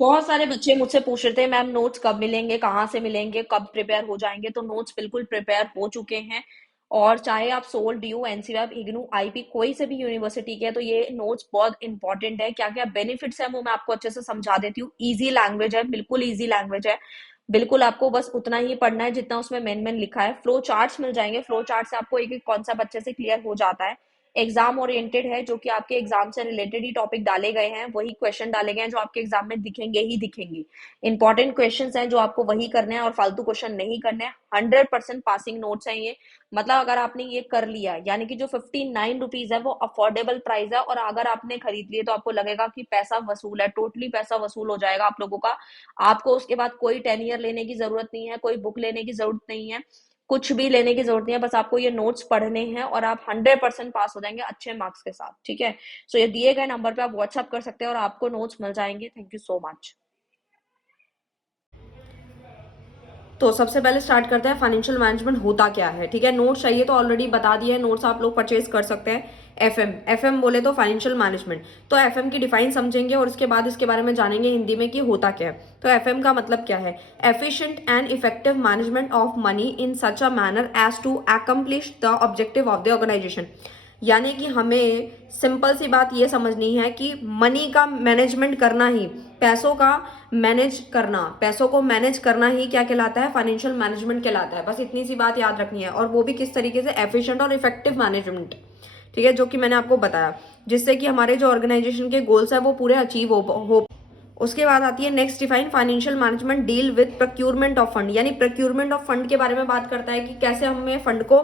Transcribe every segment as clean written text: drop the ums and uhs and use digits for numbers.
बहुत सारे बच्चे मुझसे पूछ रहे थे मैम नोट्स कब मिलेंगे, कहाँ से मिलेंगे, कब प्रिपेयर हो जाएंगे। तो नोट्स बिल्कुल प्रिपेयर हो चुके हैं। और चाहे आप SOL, DU, NCR, IGNOU, IP कोई से भी यूनिवर्सिटी के हैं, तो ये नोट्स बहुत इंपॉर्टेंट है। क्या क्या बेनिफिट्स है वो मैं आपको अच्छे से समझा देती हूँ। इजी लैंग्वेज है, बिल्कुल इजी लैंग्वेज है। बिल्कुल आपको बस उतना ही पढ़ना है जितना उसमें मेन मेन लिखा है। फ्लो चार्ट्स मिल जाएंगे, फ्लो चार्ट से आपको एक एक कॉन्सेप्ट अच्छे से क्लियर हो जाता है। एग्जाम ओरिएंटेड है, जो कि आपके एग्जाम से रिलेटेड ही टॉपिक डाले गए हैं, वही क्वेश्चन डाले गए हैं जो आपके एग्जाम में दिखेंगे ही दिखेंगे। इंपॉर्टेंट क्वेश्चंस हैं जो आपको वही करने हैं और फालतू क्वेश्चन नहीं करने हैं। 100% पासिंग नोट्स हैं ये। मतलब अगर आपने ये कर लिया, यानी कि जो 59 रुपीज है वो अफोर्डेबल प्राइस है, और अगर आपने खरीद लिए तो आपको लगेगा कि पैसा वसूल है, टोटली पैसा वसूल हो जाएगा आप लोगों का। आपको उसके बाद कोई टेनियर लेने की जरूरत नहीं है, कोई बुक लेने की जरूरत नहीं है, कुछ भी लेने की जरूरत नहीं है। बस आपको ये नोट्स पढ़ने हैं और आप 100% पास हो जाएंगे अच्छे मार्क्स के साथ। ठीक है, सो ये दिए गए नंबर पे आप व्हाट्सअप कर सकते हैं और आपको नोट्स मिल जाएंगे। Thank you so much. तो सबसे पहले स्टार्ट करते हैं फाइनेंशियल मैनेजमेंट होता क्या है। ठीक है, नोट्स चाहिए तो ऑलरेडी बता दिया है, नोट्स आप लोग परचेज कर सकते हैं। एफएम, एफएम बोले तो फाइनेंशियल मैनेजमेंट। तो एफएम की डिफाइन समझेंगे और इसके बाद इसके बारे में जानेंगे हिंदी में कि होता क्या है। तो एफएम का मतलब क्या है? Efficient and effective management of money in such a manner as to accomplish the objective of the organisation. यानी कि हमें सिंपल सी बात ये समझनी है कि मनी का मैनेजमेंट करना ही, पैसों का मैनेज करना, पैसों को मैनेज करना ही क्या कहलाता है? फाइनेंशियल मैनेजमेंट कहलाता है। बस इतनी सी बात याद रखनी है, और वो भी किस तरीके से? एफिशिएंट और इफेक्टिव मैनेजमेंट। ठीक है, जो कि मैंने आपको बताया, जिससे कि हमारे जो ऑर्गेनाइजेशन के गोल्स है वो पूरे अचीव हो। उसके बाद आती है next define financial management deal with procurement of fund. यानी प्रोक्यूरमेंट ऑफ फंड के बारे में बात करता है कि कैसे हमें फंड को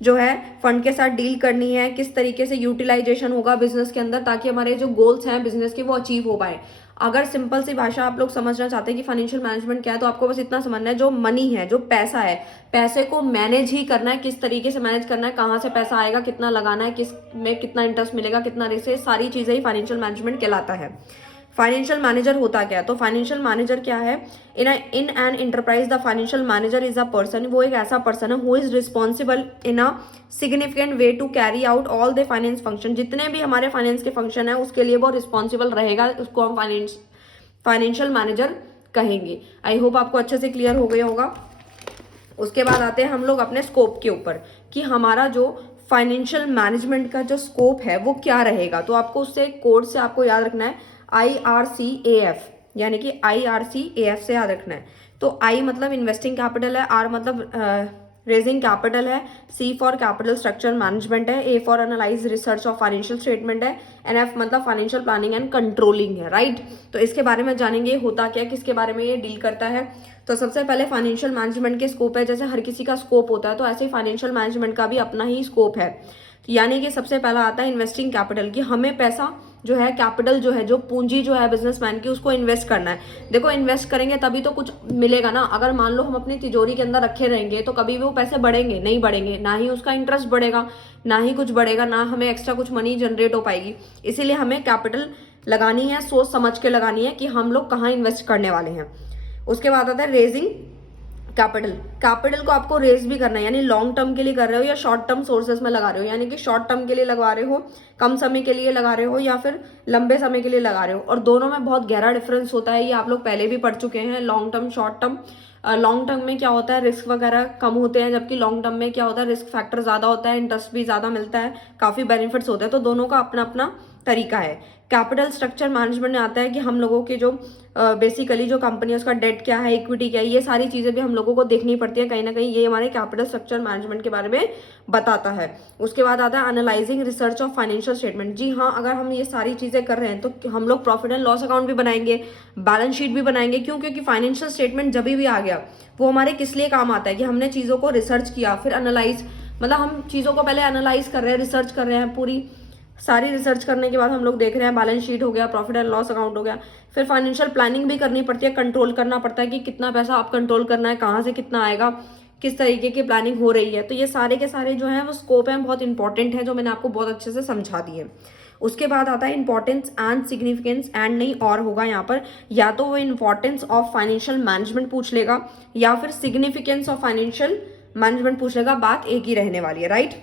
जो है फंड के साथ डील करनी है, किस तरीके से यूटिलाइजेशन होगा बिजनेस के अंदर, ताकि हमारे जो गोल्स हैं बिजनेस के वो अचीव हो पाए। अगर सिंपल सी भाषा आप लोग समझना चाहते हैं कि फाइनेंशियल मैनेजमेंट क्या है, तो आपको बस इतना समझना है, जो मनी है, जो पैसा है, पैसे को मैनेज ही करना है। किस तरीके से मैनेज करना है, कहाँ से पैसा आएगा, कितना लगाना है, किस में कितना इंटरेस्ट मिलेगा, कितना रिस्क है, सारी चीजें ही फाइनेंशियल मैनेजमेंट कहलाता है। फाइनेंशियल मैनेजर होता क्या है? तो फाइनेंशियल मैनेजर क्या है? In an enterprise the financial manager is a person, वो एक ऐसा पर्सन है who is responsible in a significant way to carry out all the finance function. जितने भी हमारे फाइनेंस के फंक्शन है उसके लिए वो रिस्पॉन्सिबल रहेगा, उसको हम फाइनेंशियल मैनेजर कहेंगे। आई होप आपको अच्छे से क्लियर हो गया होगा। उसके बाद आते हैं हम लोग अपने स्कोप के ऊपर, कि हमारा जो फाइनेंशियल मैनेजमेंट का जो स्कोप है वो क्या रहेगा। तो आपको उससे कोड से आपको याद रखना है IRCAF, यानी कि IRCAF से याद रखना है। तो आई मतलब इन्वेस्टिंग कैपिटल है, आर मतलब रेजिंग कैपिटल है, सी फॉर कैपिटल स्ट्रक्चर मैनेजमेंट है, A for analyse research of financial statement है, एंड एफ मतलब फाइनेंशियल प्लानिंग एंड कंट्रोलिंग है। राइट, तो इसके बारे में जानेंगे होता क्या, किसके बारे में ये डील करता है। तो सबसे पहले फाइनेंशियल मैनेजमेंट के स्कोप है। जैसे हर किसी का स्कोप होता है, तो ऐसे ही फाइनेंशियल मैनेजमेंट का भी अपना ही स्कोप है। यानी कि सबसे पहला आता है इन्वेस्टिंग कैपिटल, कि हमें पैसा जो है, कैपिटल जो है, जो पूंजी जो है बिजनेसमैन की, उसको इन्वेस्ट करना है। देखो, इन्वेस्ट करेंगे तभी तो कुछ मिलेगा ना। अगर मान लो हम अपनी तिजोरी के अंदर रखे रहेंगे तो कभी भी वो पैसे बढ़ेंगे नहीं? बढ़ेंगे, ना ही उसका इंटरेस्ट बढ़ेगा, ना ही कुछ बढ़ेगा, ना हमें एक्स्ट्रा कुछ मनी जनरेट हो पाएगी। इसीलिए हमें कैपिटल लगानी है, सोच समझ के लगानी है कि हम लोग कहाँ इन्वेस्ट करने वाले हैं। उसके बाद आता है रेजिंग कैपिटल। कैपिटल को आपको रेज भी करना है, यानी लॉन्ग टर्म के लिए कर रहे हो या शॉर्ट टर्म सोर्सेज में लगा रहे हो। यानी कि शॉर्ट टर्म के लिए लगा रहे हो, कम समय के लिए लगा रहे हो, या फिर लंबे समय के लिए लगा रहे हो। और दोनों में बहुत गहरा डिफरेंस होता है, ये आप लोग पहले भी पढ़ चुके हैं। Long term, short term. Long term में क्या होता है, रिस्क वगैरह कम होते हैं, जबकि लॉन्ग टर्म में क्या होता है, रिस्क फैक्टर ज्यादा होता है, इंटरेस्ट भी ज्यादा मिलता है, काफी बेनिफिट्स होते हैं। तो दोनों का अपना अपना तरीका है। कैपिटल स्ट्रक्चर मैनेजमेंट में आता है कि हम लोगों के जो बेसिकली जो कंपनी है उसका डेट क्या है, इक्विटी क्या है, ये सारी चीजें भी हम लोगों को देखनी पड़ती है कहीं ना कहीं। ये हमारे कैपिटल स्ट्रक्चर मैनेजमेंट के बारे में बताता है। उसके बाद आता है analysing research of financial statement. जी हाँ, अगर हम ये सारी चीजें कर रहे हैं तो हम लोग प्रॉफिट एंड लॉस अकाउंट भी बनाएंगे, बैलेंस शीट भी बनाएंगे। क्यों? क्योंकि फाइनेंशियल स्टेटमेंट जब भी आ गया वो हमारे किस लिए काम आता है, कि हमने चीजों को रिसर्च किया, फिर एनालाइज, मतलब हम चीजों को पहले एनालाइज कर रहे हैं, रिसर्च कर रहे हैं, पूरी सारी रिसर्च करने के बाद हम लोग देख रहे हैं बैलेंस शीट हो गया, प्रॉफिट एंड लॉस अकाउंट हो गया। फिर फाइनेंशियल प्लानिंग भी करनी पड़ती है, कंट्रोल करना पड़ता है कि कितना पैसा आप कंट्रोल करना है, कहाँ से कितना आएगा, किस तरीके की प्लानिंग हो रही है। तो ये सारे के सारे जो है वो स्कोप है, बहुत इंपॉर्टेंट है, जो मैंने आपको बहुत अच्छे से समझा दिए। उसके बाद आता है इंपॉर्टेंस एंड सिग्निफिकेंस, एंड नहीं और होगा यहाँ पर, या तो वो इंपॉर्टेंस ऑफ फाइनेंशियल मैनेजमेंट पूछ लेगा या फिर सिग्निफिकेंस ऑफ फाइनेंशियल मैनेजमेंट पूछ लेगा, बात एक ही रहने वाली है। राइट,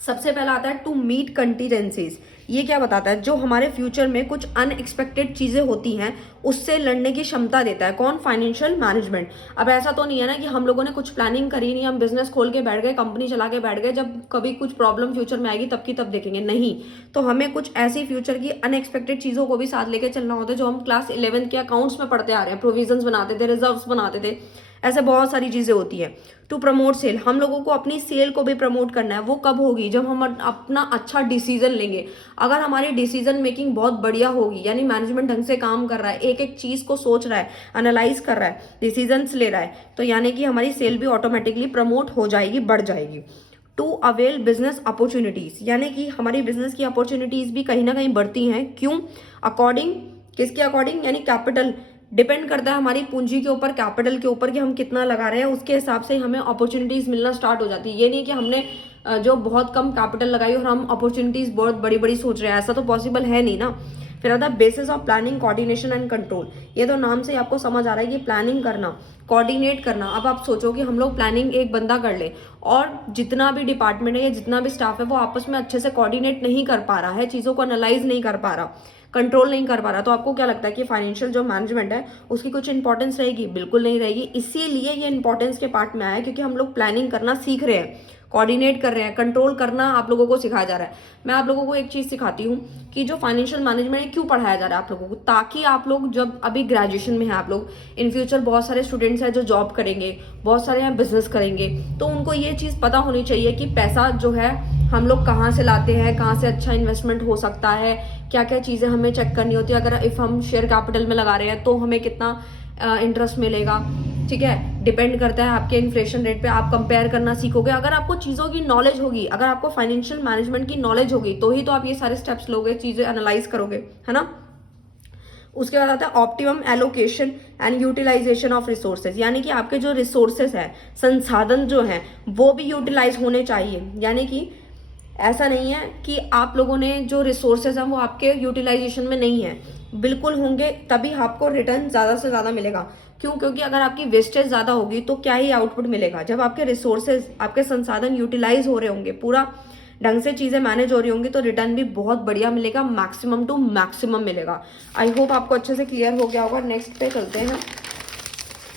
सबसे पहला आता है टू मीट कंटीजेंसीज, ये क्या बताता है, जो हमारे फ्यूचर में कुछ अनएक्सपेक्टेड चीज़ें होती हैं उससे लड़ने की क्षमता देता है। कौन? Financial management. अब ऐसा तो नहीं है ना कि हम लोगों ने कुछ प्लानिंग करी नहीं, हम बिजनेस खोल के बैठ गए, कंपनी चला के बैठ गए, जब कभी कुछ प्रॉब्लम फ्यूचर में आएगी तब की तब देखेंगे। नहीं, तो हमें कुछ ऐसी फ्यूचर की अनएक्सपेक्टेड चीज़ों को भी साथ लेके चलना होता है, जो हम क्लास 11 के अकाउंट्स में पढ़ते आ रहे हैं। प्रोविजंस बनाते थे, रिजर्व्स बनाते थे, ऐसे बहुत सारी चीज़ें होती हैं। टू प्रमोट सेल, हम लोगों को अपनी सेल को भी प्रमोट करना है। वो कब होगी? जब हम अपना अच्छा डिसीजन लेंगे। अगर हमारी डिसीजन मेकिंग बहुत बढ़िया होगी, यानी मैनेजमेंट ढंग से काम कर रहा है, एक एक चीज़ को सोच रहा है, एनालाइज कर रहा है, डिसीजंस ले रहा है, तो यानी कि हमारी सेल भी ऑटोमेटिकली प्रमोट हो जाएगी, बढ़ जाएगी। टू अवेल बिजनेस अपॉर्चुनिटीज, यानी कि हमारी बिजनेस की अपॉर्चुनिटीज भी कहीं ना कहीं बढ़ती हैं। क्यों? अकॉर्डिंग, किसके अकॉर्डिंग? यानी कैपिटल, डिपेंड करता है हमारी पूंजी के ऊपर, कैपिटल के ऊपर, कि हम कितना लगा रहे हैं, उसके हिसाब से हमें अपॉर्चुनिटीज मिलना स्टार्ट हो जाती है। ये नहीं कि हमने जो बहुत कम कैपिटल लगाई और हम अपॉर्चुनिटीज बहुत बड़ी बड़ी सोच रहे हैं, ऐसा तो पॉसिबल है नहीं ना। फिर आता है basis of planning, coordination and control. ये तो नाम से आपको समझ आ रहा है कि प्लानिंग करना, कोऑर्डिनेट करना। अब आप सोचो कि हम लोग प्लानिंग एक बंदा कर ले और जितना भी डिपार्टमेंट है या जितना भी स्टाफ है वो आपस में अच्छे से कोऑर्डिनेट नहीं कर पा रहा है, चीज़ों को एनालाइज नहीं कर पा रहा, कंट्रोल नहीं कर पा रहा, तो आपको क्या लगता है कि फाइनेंशियल जो मैनेजमेंट है उसकी कुछ इंपॉर्टेंस रहेगी? बिल्कुल नहीं रहेगी। इसीलिए ये इंपॉर्टेंस के पार्ट में आया है, क्योंकि हम लोग प्लानिंग करना सीख रहे हैं, कोऑर्डिनेट कर रहे हैं, कंट्रोल करना आप लोगों को सिखाया जा रहा है। मैं आप लोगों को एक चीज़ सिखाती हूँ कि जो फाइनेंशियल मैनेजमेंट क्यों पढ़ाया जा रहा है आप लोगों को, ताकि आप लोग जब अभी ग्रेजुएशन में है, आप लोग इन फ्यूचर बहुत सारे स्टूडेंट्स हैं जो जॉब करेंगे, बहुत सारे हैं बिजनेस करेंगे, तो उनको ये चीज़ पता होनी चाहिए कि पैसा जो है हम लोग कहाँ से लाते हैं, कहाँ से अच्छा इन्वेस्टमेंट हो सकता है, क्या क्या चीज़ें हमें चेक करनी होती है। अगर इफ़ हम शेयर कैपिटल में लगा रहे हैं तो हमें कितना इंटरेस्ट मिलेगा, ठीक है, डिपेंड करता है आपके इन्फ्लेशन रेट पे। आप कंपेयर करना सीखोगे। अगर आपको चीज़ों की नॉलेज होगी, अगर आपको फाइनेंशियल मैनेजमेंट की नॉलेज होगी, तो ही तो आप ये सारे स्टेप्स लोगे, चीज़ें एनालाइज करोगे, है ना। उसके बाद आता है optimum allocation and utilisation of resources, यानी कि आपके जो रिसोर्सेज हैं, संसाधन जो हैं, वो भी यूटिलाइज होने चाहिए। यानी कि ऐसा नहीं है कि आप लोगों ने जो रिसोर्सेज हैं वो आपके यूटिलाइजेशन में नहीं है, बिल्कुल होंगे, तभी आपको रिटर्न ज़्यादा से ज़्यादा मिलेगा। क्यों? क्योंकि अगर आपकी वेस्टेज ज़्यादा होगी तो क्या ही आउटपुट मिलेगा। जब आपके रिसोर्सेज, आपके संसाधन यूटिलाइज हो रहे होंगे, पूरा ढंग से चीज़ें मैनेज हो रही होंगी, तो रिटर्न भी बहुत बढ़िया मिलेगा, मैक्सिमम टू मैक्सिमम मिलेगा। आई होप आपको अच्छे से क्लियर हो गया होगा। नेक्स्ट पे चलते हैं,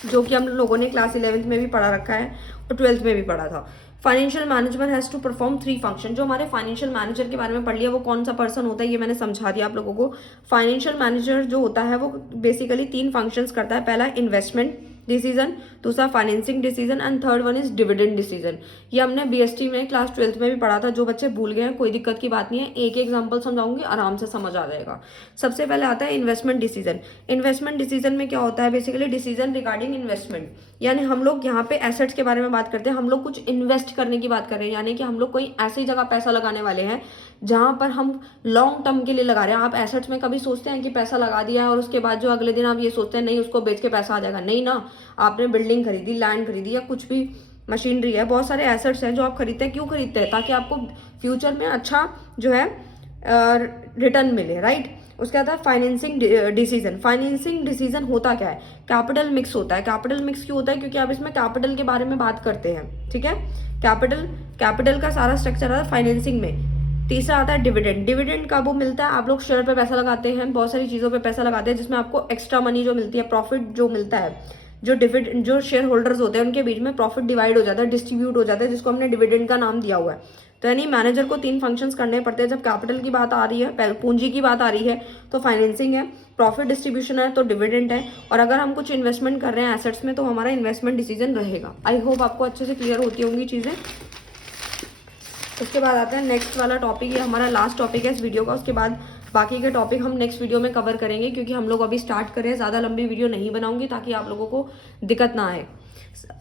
जो कि हम लोगों ने क्लास 11th में भी पढ़ा रखा है और 12th में भी पढ़ा था। Financial management has to perform 3 function. जो हमारे फाइनेंशियल मैनेजर के बारे में पढ़ लिया, वो कौन सा पर्सन होता है ये मैंने समझा दिया आप लोगों को। फाइनेंशियल मैनेजर जो होता है वो बेसिकली 3 फंक्शंस करता है। पहला इन्वेस्टमेंट डिसीजन, दूसरा financing decision and third one is dividend decision. ये हमने बीएसटी में क्लास 12th में भी पढ़ा था। जो बच्चे भूल गए हैं कोई दिक्कत की बात नहीं है, एक एग्जांपल समझाऊंगी, आराम से समझ आ जाएगा। सबसे पहले आता है इन्वेस्टमेंट डिसीजन। इन्वेस्टमेंट डिसीजन में क्या होता है? बेसिकली डिसीजन रिगार्डिंग इन्वेस्टमेंट, यानी हम लोग यहाँ पे एसेट्स के बारे में बात करते हैं, हम लोग कुछ इन्वेस्ट करने की बात कर रहे हैं, यानी कि हम लोग कोई ऐसी जगह पैसा लगाने वाले हैं जहां पर हम लॉन्ग टर्म के लिए लगा रहे हैं। आप एसेट्स में कभी सोचते हैं कि पैसा लगा दिया है और उसके बाद जो अगले दिन आप ये सोचते हैं नहीं उसको बेच के पैसा आ जाएगा? नहीं ना। आपने बिल्डिंग खरीदी, लैंड खरीदी या कुछ भी मशीनरी है, बहुत सारे एसेट्स हैं जो आप खरीदते हैं। क्यों खरीदते हैं? ताकि आपको फ्यूचर में अच्छा जो है रिटर्न मिले, राइट। उसके बाद फाइनेंसिंग डिसीजन। फाइनेंसिंग डिसीजन होता क्या है? कैपिटल मिक्स होता है। कैपिटल मिक्स क्यों होता है? क्योंकि आप इसमें कैपिटल के बारे में बात करते हैं, ठीक है। कैपिटल का सारा स्ट्रक्चर आता है फाइनेंसिंग में। तीसरा आता है डिविडेंड। डिविडेंड कब मिलता है? आप लोग शेयर पे पैसा लगाते हैं, बहुत सारी चीज़ों पे पैसा लगाते हैं, जिसमें आपको एक्स्ट्रा मनी जो मिलती है, प्रॉफिट जो मिलता है, जो शेयर होल्डर्स होते हैं उनके बीच में प्रॉफिट डिवाइड हो जाता है, डिस्ट्रीब्यूट हो जाता है, जिसको हमने डिविडेंड का नाम दिया हुआ है। तो यानी मैनेजर को 3 फंक्शंस करने पड़ते हैं। जब कैपिटल की बात आ रही है, पूंजी की बात आ रही है, तो फाइनेंसिंग है, प्रॉफिट डिस्ट्रीब्यूशन है तो डिविडेंड है, और अगर हम कुछ इन्वेस्टमेंट कर रहे हैं एसेट्स में तो हमारा इन्वेस्टमेंट डिसीजन रहेगा। आई होप आपको अच्छे से क्लियर होती होंगी चीज़ें। उसके बाद आता है नेक्स्ट वाला टॉपिक, ये हमारा लास्ट टॉपिक है इस वीडियो का। उसके बाद बाकी के टॉपिक हम नेक्स्ट वीडियो में कवर करेंगे, क्योंकि हम लोग अभी स्टार्ट कर रहे हैं। ज़्यादा लंबी वीडियो नहीं बनाऊंगी ताकि आप लोगों को दिक्कत ना आए।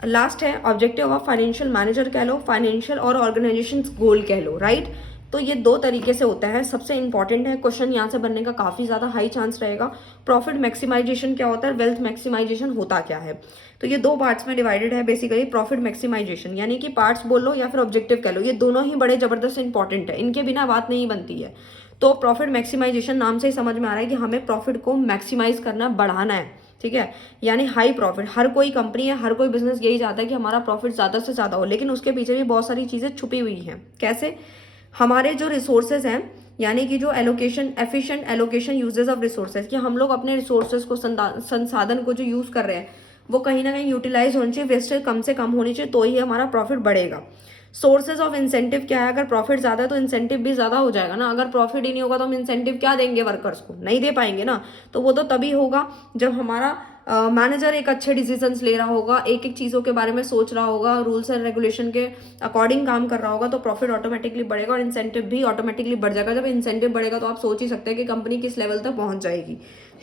लास्ट है ऑब्जेक्टिव ऑफ फाइनेंशियल मैनेजर कह लो, फाइनेंशियल और ऑर्गेनाइजेशन गोल कह लो, राइट। तो ये 2 तरीके से होता है। सबसे इंपॉर्टेंट है, क्वेश्चन यहाँ से बनने का काफ़ी ज़्यादा हाई चांस रहेगा, प्रॉफिट मैक्सिमाइजेशन क्या होता है, वेल्थ मैक्सिमाइजेशन होता क्या है। तो ये 2 पार्ट्स में डिवाइडेड है बेसिकली। प्रॉफिट मैक्सिमाइजेशन यानी कि पार्ट्स बोल लो या फिर ऑब्जेक्टिव कह लो, ये दोनों ही बड़े ज़बरदस्त इंपॉर्टेंट है, इनके बिना बात नहीं बनती है। तो प्रॉफिट मैक्सिमाइजेशन नाम से ही समझ में आ रहा है कि हमें प्रॉफिट को मैक्सिमाइज करना, बढ़ाना है, ठीक है। यानी हाई प्रॉफिट, हर कोई कंपनी है, हर कोई बिजनेस यही चाहता है कि हमारा प्रॉफिट ज़्यादा से ज़्यादा हो, लेकिन उसके पीछे भी बहुत सारी चीज़ें छुपी हुई हैं। कैसे? हमारे जो रिसोर्सेज हैं यानी कि जो allocation, efficient allocation uses of resources, कि हम लोग अपने रिसोर्सेज को, संसाधन को जो यूज़ कर रहे हैं वो कहीं ना कहीं यूटिलाइज होनी चाहिए, वेस्टेज कम से कम होनी चाहिए, तो ही हमारा प्रॉफिट बढ़ेगा। सोर्सेज ऑफ इंसेंटिव क्या है, अगर प्रॉफिट ज़्यादा है तो इंसेंटिव भी ज़्यादा हो जाएगा ना। अगर प्रॉफिट ही नहीं होगा तो हम इंसेंटिव क्या देंगे वर्कर्स को, नहीं दे पाएंगे ना। तो वो तो तभी होगा जब हमारा मैनेजर एक अच्छे डिसीजंस ले रहा होगा, एक एक चीज़ों के बारे में सोच रहा होगा, रूल्स एंड रेगुलेशन के अकॉर्डिंग काम कर रहा होगा, तो प्रॉफिट ऑटोमेटिकली बढ़ेगा और इंसेंटिव भी ऑटोमेटिकली बढ़ जाएगा। जब इंसेंटिव बढ़ेगा तो आप सोच ही सकते हैं कि कंपनी किस लेवल तक पहुंच जाएगी।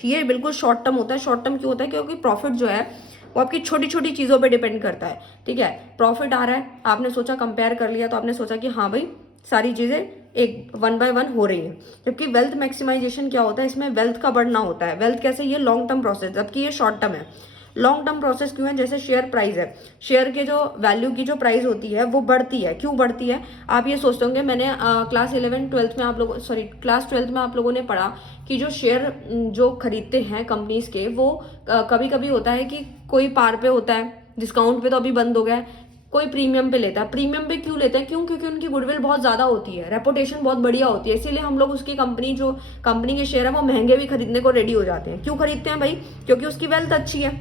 ये बिल्कुल शॉर्ट टर्म होता है। शॉर्ट टर्म क्यों होता है? क्योंकि प्रॉफिट जो है वो आपकी छोटी छोटी चीज़ों पे डिपेंड करता है। ठीक है, प्रॉफिट आ रहा है, आपने सोचा कंपेयर कर लिया, तो आपने सोचा कि हाँ भाई सारी चीज़ें एक वन बाय वन हो रही है। जबकि वेल्थ मैक्सिमाइजेशन क्या होता है, इसमें वेल्थ का बढ़ना होता है। वेल्थ कैसे? ये लॉन्ग टर्म प्रोसेस, जबकि ये शॉर्ट टर्म है। लॉन्ग टर्म प्रोसेस क्यों है? जैसे शेयर प्राइस है, शेयर के जो वैल्यू की जो प्राइस होती है वो बढ़ती है। क्यों बढ़ती है? आप ये सोचते होंगे, मैंने क्लास 11 12 में आप लोगों, सॉरी क्लास 12 में आप लोगों ने पढ़ा कि जो शेयर जो खरीदते हैं कंपनीज के, वो कभी कभी होता है कि कोई पार पे होता है, डिस्काउंट पे तो अभी बंद हो गया है, कोई प्रीमियम पे लेता है। प्रीमियम पे क्यों लेता है? क्यों? क्योंकि उनकी गुडविल बहुत ज़्यादा होती है, रेपुटेशन बहुत बढ़िया होती है, इसीलिए हम लोग उसकी कंपनी, जो कंपनी के शेयर है वो महंगे भी खरीदने को रेडी हो जाते हैं। क्यों खरीदते हैं भाई? क्योंकि उसकी वेल्थ अच्छी है।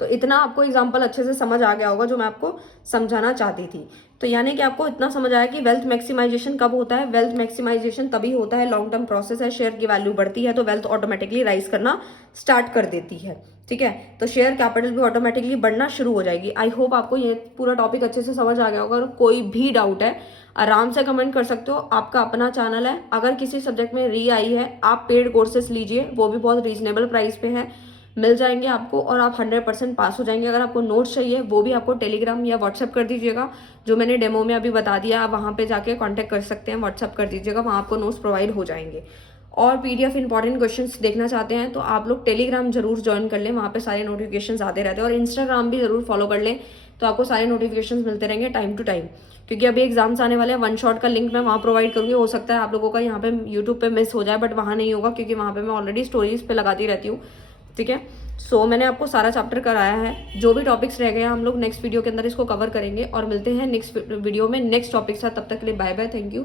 तो इतना आपको एग्जाम्पल अच्छे से समझ आ गया होगा जो मैं आपको समझाना चाहती थी। तो यानी कि आपको इतना समझ आया कि वेल्थ मैक्सिमाइजेशन कब होता है? वेल्थ मैक्सिमाइजेशन तभी होता है, लॉन्ग टर्म प्रोसेस है, शेयर की वैल्यू बढ़ती है तो वेल्थ ऑटोमेटिकली राइज करना स्टार्ट कर देती है। ठीक है, तो शेयर कैपिटल भी ऑटोमेटिकली बढ़ना शुरू हो जाएगी। आई होप आपको ये पूरा टॉपिक अच्छे से समझ आ गया होगा। और कोई भी डाउट है आराम से कमेंट कर सकते हो, आपका अपना चैनल है। अगर किसी सब्जेक्ट में री आई है, आप पेड कोर्सेज लीजिए, वो भी बहुत रीजनेबल प्राइस पे है, मिल जाएंगे आपको और आप 100% पास हो जाएंगे। अगर आपको नोट्स चाहिए वो भी आपको टेलीग्राम या व्हाट्सअप कर दीजिएगा, जो मैंने डेमो में अभी बता दिया, आप वहाँ पे जाके कांटेक्ट कर सकते हैं, व्हाट्सअप कर दीजिएगा, वहाँ आपको नोट्स प्रोवाइड हो जाएंगे। और पीडीएफ इंपॉर्टेंट क्वेश्चंस देखना चाहते हैं तो आप लोग टेलीग्राम जरूर ज्वाइन कर लें, वहाँ पे सारे नोटिफिकेशन आते रहते हैं। और इंस्टाग्राम भी जरूर फॉलो कर लें, तो आपको सारे नोटिफिकेशन मिलते रहेंगे टाइम टू टाइम। क्योंकि अभी एग्जाम्स आने वाले हैं, वन शॉट का लिंक मैं वहाँ प्रोवाइड करूँगी। हो सकता है आप लोगों का यहाँ पे यूट्यूब पे मिस हो जाए, बट वहाँ नहीं होगा क्योंकि वहाँ पे मैं ऑलरेडी स्टोरीज पे लगाती रहती हूँ। ठीक है, सो मैंने आपको सारा चैप्टर कराया है। जो भी टॉपिक्स रह गए हैं हम लोग नेक्स्ट वीडियो के अंदर इसको कवर करेंगे और मिलते हैं नेक्स्ट वीडियो में नेक्स्ट टॉपिक के साथ। तब तक के लिए बाय बाय, थैंक यू।